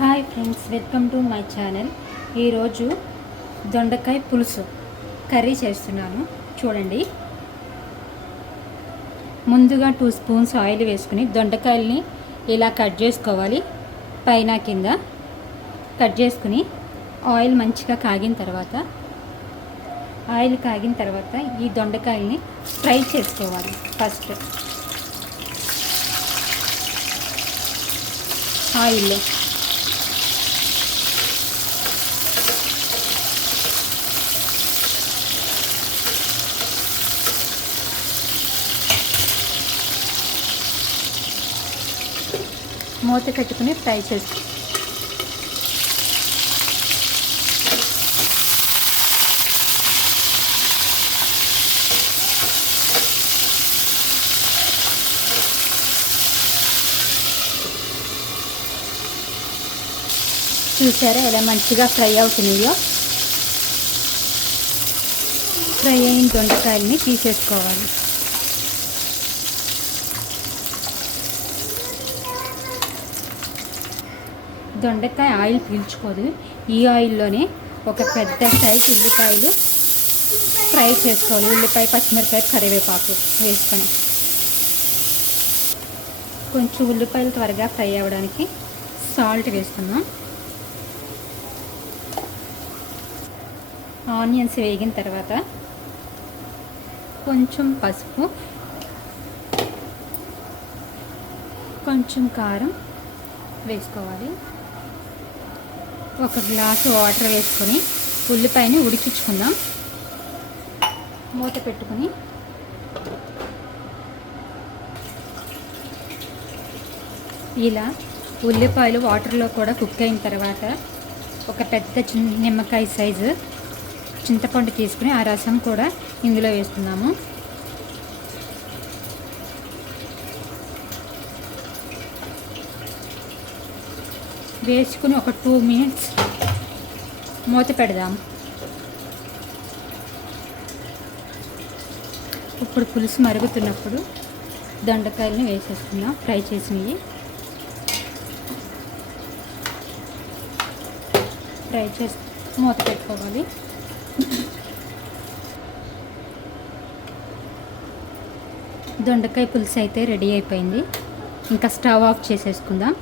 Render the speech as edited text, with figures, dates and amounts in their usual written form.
Hi friends, welcome to my channel. ఈరోజు దొండకాయ పులుసు కర్రీ చేస్తున్నాను. చూడండి, ముందుగా 2 స్పూన్స్ ఆయిల్ వేసుకుని దొండకాయల్ని ఇలా కట్ చేసుకోవాలి. పైన కింద కట్ చేసుకుని ఆయిల్ మంచిగా కాగిన తర్వాత ఈ దొండకాయల్ని ఫ్రై చేసుకోవాలి. ఫస్ట్ ఆయిల్లో మూత పెట్టుకుని ఫ్రై చేసుకో. చూసారా ఎలా మంచిగా ఫ్రై అవుతున్నాయో? ఫ్రై అయిన దొండకాయల్ని తీసేసుకోవాలి. దొండకాయ ఆయిల్ పీల్చుకోదు. ఈ ఆయిల్లోనే ఒక పెద్ద సైజు ఉల్లిపాయలు ఫ్రై చేసుకోవాలి. ఉల్లిపాయ, పచ్చిమిరపకాయ, కరివేపాకు వేసుకొని కొంచెం ఉల్లిపాయలు త్వరగా ఫ్రై అవ్వడానికి సాల్ట్ వేసుకుందాం. ఆనియన్స్ వేగిన తర్వాత కొంచెం పసుపు, కొంచెం కారం వేసుకోవాలి. ఒక గ్లాసు వాటర్ వేసుకొని ఉల్లిపాయని ఉడికించుకుందాం. మూత పెట్టుకొని ఇలా ఉల్లిపాయలు వాటర్లో కూడా కుక్ అయిన తర్వాత ఒక పెద్ద నిమ్మకాయ సైజు చింతపండు తీసుకుని ఆ రసం కూడా ఇందులో వేస్తున్నాము. వేసుకుని ఒక 2 మినిట్స్ మూత పెడదాం. ఇప్పుడు పులుసు మరుగుతున్నప్పుడు దొండకాయలని వేసేసుకుందాం. ఫ్రై చేసినవి మూత పెట్టుకోవాలి. దొండకాయ పులుసు అయితే రెడీ అయిపోయింది. ఇంకా స్టవ్ ఆఫ్ చేసేసుకుందాం.